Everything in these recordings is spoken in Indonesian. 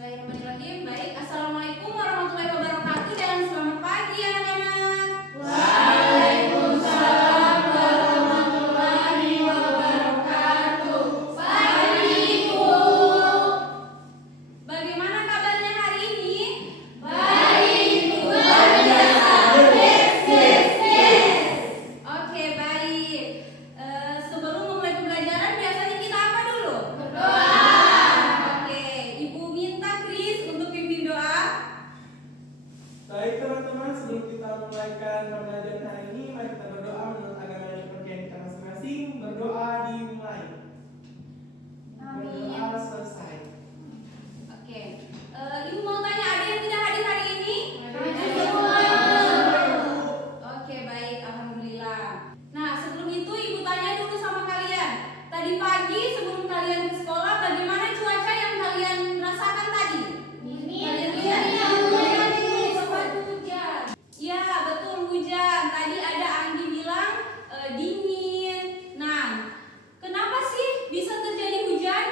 Bismillahirrahmanirrahim. Baik, Assalamualaikum warahmatullahi wabarakatuh dan selamat pagi anak-anak. Waalaikumsalam warahmatullahi wabarakatuh. Pagi Ibu. Bagaimana kabarnya hari ini? Baik Ibu. Luar biasa. Yes. Oke, baik. Sebelum memulai pembelajaran biasanya kita apa dulu? Berdoa. Oke, Ibu minta Kris untuk pimpin doa. Baik teman-teman, sebelum kita memulaikan pembelajaran hari ini, mari kita berdoa menurut agama yang dipercaya kita masing-masing. Berdoa dimulai. Amin. Berdoa selesai. Oke, Ibu mau tanya ada yang tidak hadir hari ini? Semua. Oke, baik, alhamdulillah. Nah, sebelum itu Ibu tanya dulu sama kalian. Tadi pagi sebelum kalian ke sekolah, bagaimana cuaca yang kalian rasakan tadi? Hujan. Ya, betul, hujan. Tadi ada Anggi bilang dingin. Nah, kenapa sih bisa terjadi hujan?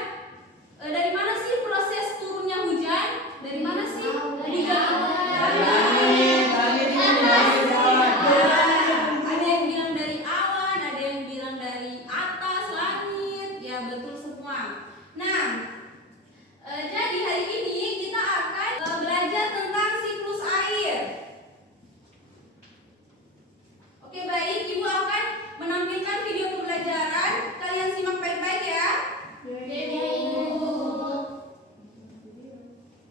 Dari mana sih proses turunnya hujan? Dari mana sih? Dari Hujan. Ada yang bilang dari awan, ada yang bilang dari atas langit. Ya, betul semua. Nah, jadi hari ini kita akan belajar tentang siklus air. Oke, baik, Ibu akan menampilkan video pembelajaran. Kalian simak baik-baik ya.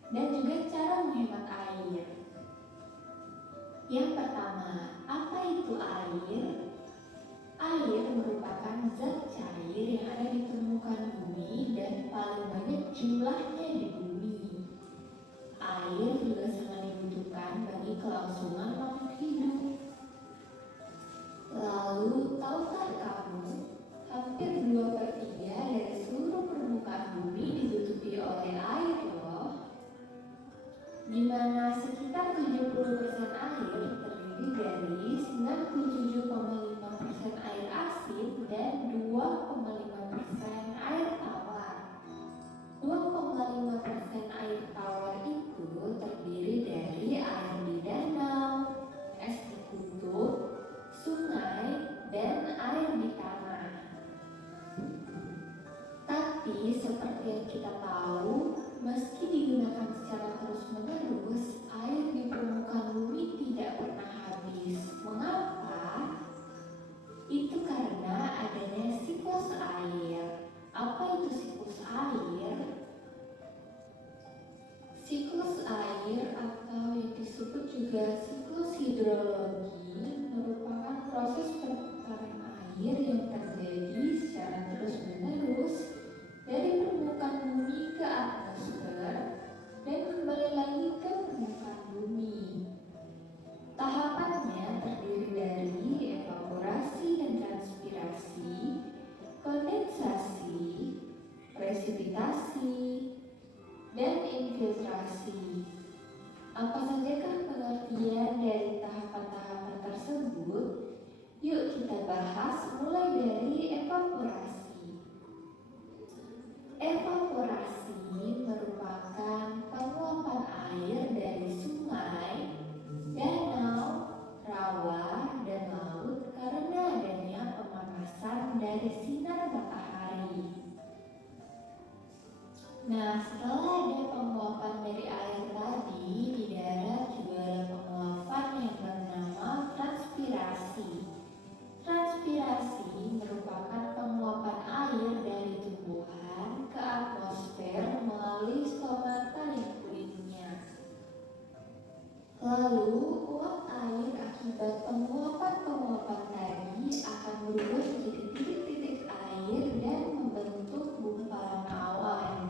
Dan juga cara menghemat air. Yang pertama, apa itu air? Air merupakan zat cair yang ada di permukaan bumi dan paling banyak jumlahnya di bumi. Air juga sangat dibutuhkan bagi kelangsungan makhluk hidup. Lalu, tahukah kamu, hampir 2/3 dari seluruh permukaan bumi ditutupi oleh air loh. Di mana sekitar 70% air terdiri dari 97,5% air asin dan 2,5% air tawar. 2,5% air tawar itu terdiri dari air di danau, es di kutub, sungai, dan air di tanah. Tapi seperti yang kita tahu, meski digunakan secara terus-menerus, air di permukaan bumi tidak pernah habis. Mengapa? Itu karena adanya siklus air. Apa itu siklus air? Siklus air atau yang disebut juga siklus hidrologi merupakan proses perputaran air yang terjadi secara terus-menerus dari permukaan bumi ke atmosfer dan kembali lagi ke permukaan bumi. Tahapannya terdiri dari evaporasi dan transpirasi, kondensasi, presipitasi, dan infiltrasi. Apa sajakah pengertian dari tahapan-tahapan tersebut? Yuk kita bahas mulai dari evaporasi. Evaporasi merupakan penguapan air dari sungai, danau, rawa, dan laut karena adanya pemanasan dari sinar matahari. Nah, setelah ada penguapan dari air tadi, di darat juga ada penguapan yang bernama transpirasi. Transpirasi merupakan penguapan air dari tumbuhan ke atmosfer melalui stomata liquidnya. Lalu, uap air akibat penguapan-penguapan tadi akan berubah menjadi titik-titik air dan membentuk gumpalan awan.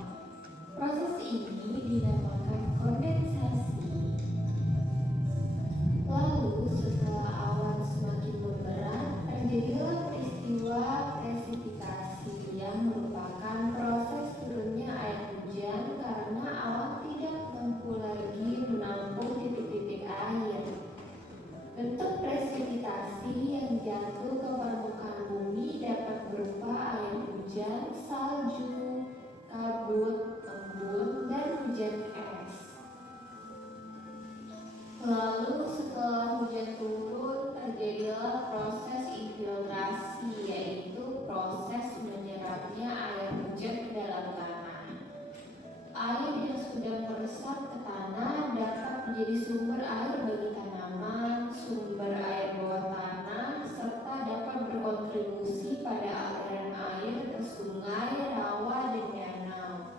Proses ini dinamakan kondensasi. menjadi sumber air bagi tanaman, sumber air bawah tanah, serta dapat berkontribusi pada aliran air ke sungai, rawa, dan danau.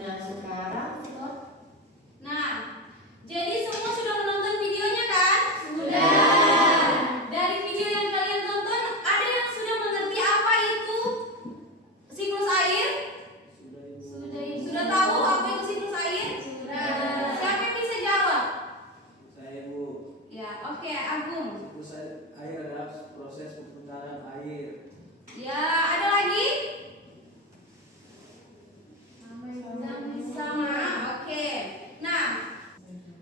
Nah, sekarang stop. Nah, jadi semua sudah menonton videonya kan? Sudah. Dari video yang kalian tonton, ada yang sudah mengerti apa itu siklus air? Sudah tahu apa itu siklus air? Sudah. Siapa yang bisa jawab? Saya Bu. Ya, oke, Agung. Siklus air adalah proses perputaran air. Ya, ada lagi? Sama, oke. Nah,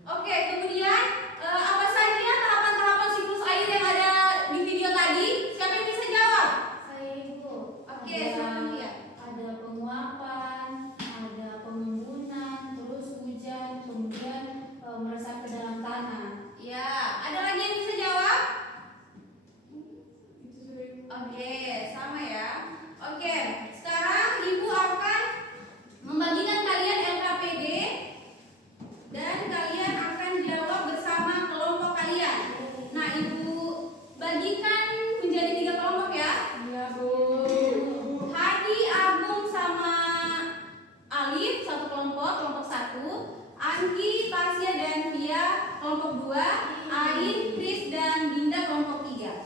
oke, kemudian apa saja tahapan-tahapan siklus air yang ada di video tadi? Siapa yang bisa jawab? Saya Ibu. Oke, silakan lihat. Ada penguapan, ada pengembunan, terus hujan, kemudian meresap ke dalam tanah. Ya, ada lagi yang bisa jawab? Oke, sama ya. Oke, sekarang Ibu akan membagikan kalian LKPD dan kalian akan jawab bersama kelompok kalian. Nah, Ibu bagikan menjadi 3 kelompok ya. Iya, Bu. Hadi, Agung, sama Alif satu kelompok, kelompok 1. Anggi, Tasya, dan Via kelompok 2. Ain, Kris, dan Dinda kelompok 3.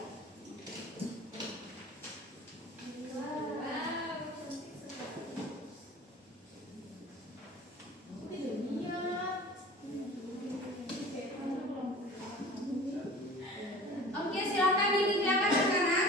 Oke, silakan dikerjakan anak-anak.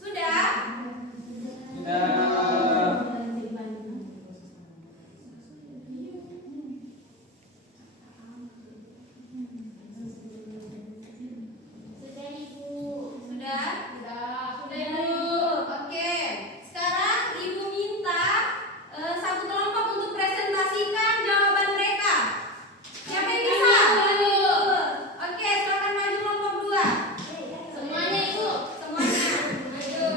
Sudah? Sudah, Ibu. Sudah? Sudah. Sudah, Ibu. Oke. Sekarang Ibu minta satu kelompok untuk presentasikan jawaban mereka. Siapa yang bisa? Oke, silakan maju kelompok 2. Semuanya, Ibu. Semuanya. Maju.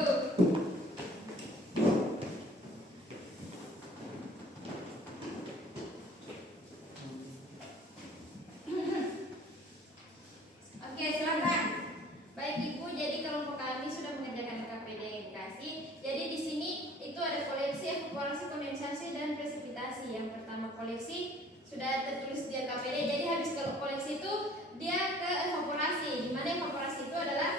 Oke, silakan. Baik Ibu, jadi kelompok kami sudah mengerjakan KPD yang dikasih. Jadi di sini itu ada koleksi, evaporasi, kondensasi, dan presipitasi. Yang pertama koleksi sudah tertulis di KPD. Jadi habis koleksi itu dia ke evaporasi. Di mana evaporasi itu adalah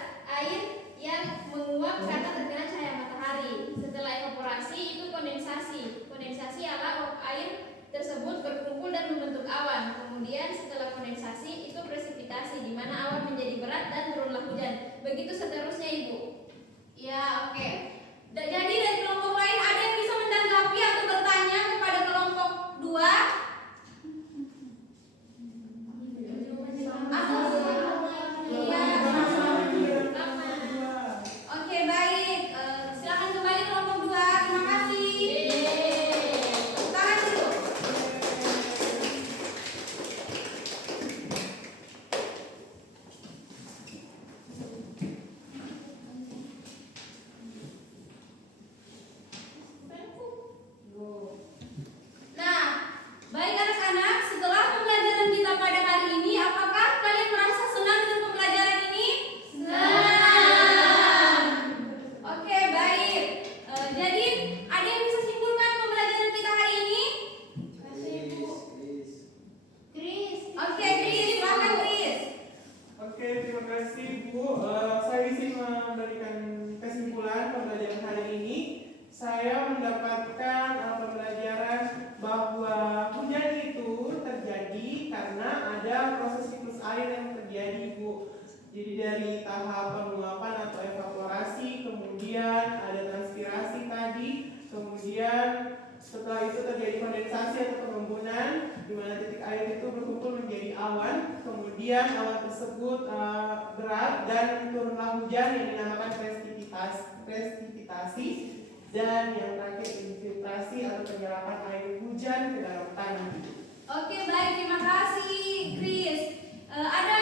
air yang menguap karena terkena cahaya matahari. Setelah evaporasi itu kondensasi. Kondensasi adalah air tersebut berkumpul dan membentuk awan. Kemudian setelah kondensasi itu presipitasi, di mana awan menjadi berat dan turunlah hujan. Begitu seterusnya Ibu. Ya, oke. Jadi dari kelompok lain ada yang bisa menanggapi atau bertanya kepada kelompok 2? Atau iya. Oke, baik. Silakan kembali kelompok 2. Terima kasih. Tangan dulu. air yang terjadi, Bu. Jadi dari tahap penguapan atau evaporasi, kemudian ada transpirasi tadi, kemudian setelah itu terjadi kondensasi atau pengembunan, di mana titik air itu berkumpul menjadi awan, kemudian awan tersebut berat dan turunlah hujan yang dinamakan presipitasi, dan yang terakhir infiltrasi atau penyerapan air hujan ke dalam tanah. Oke, baik, terima kasih Chris. Ada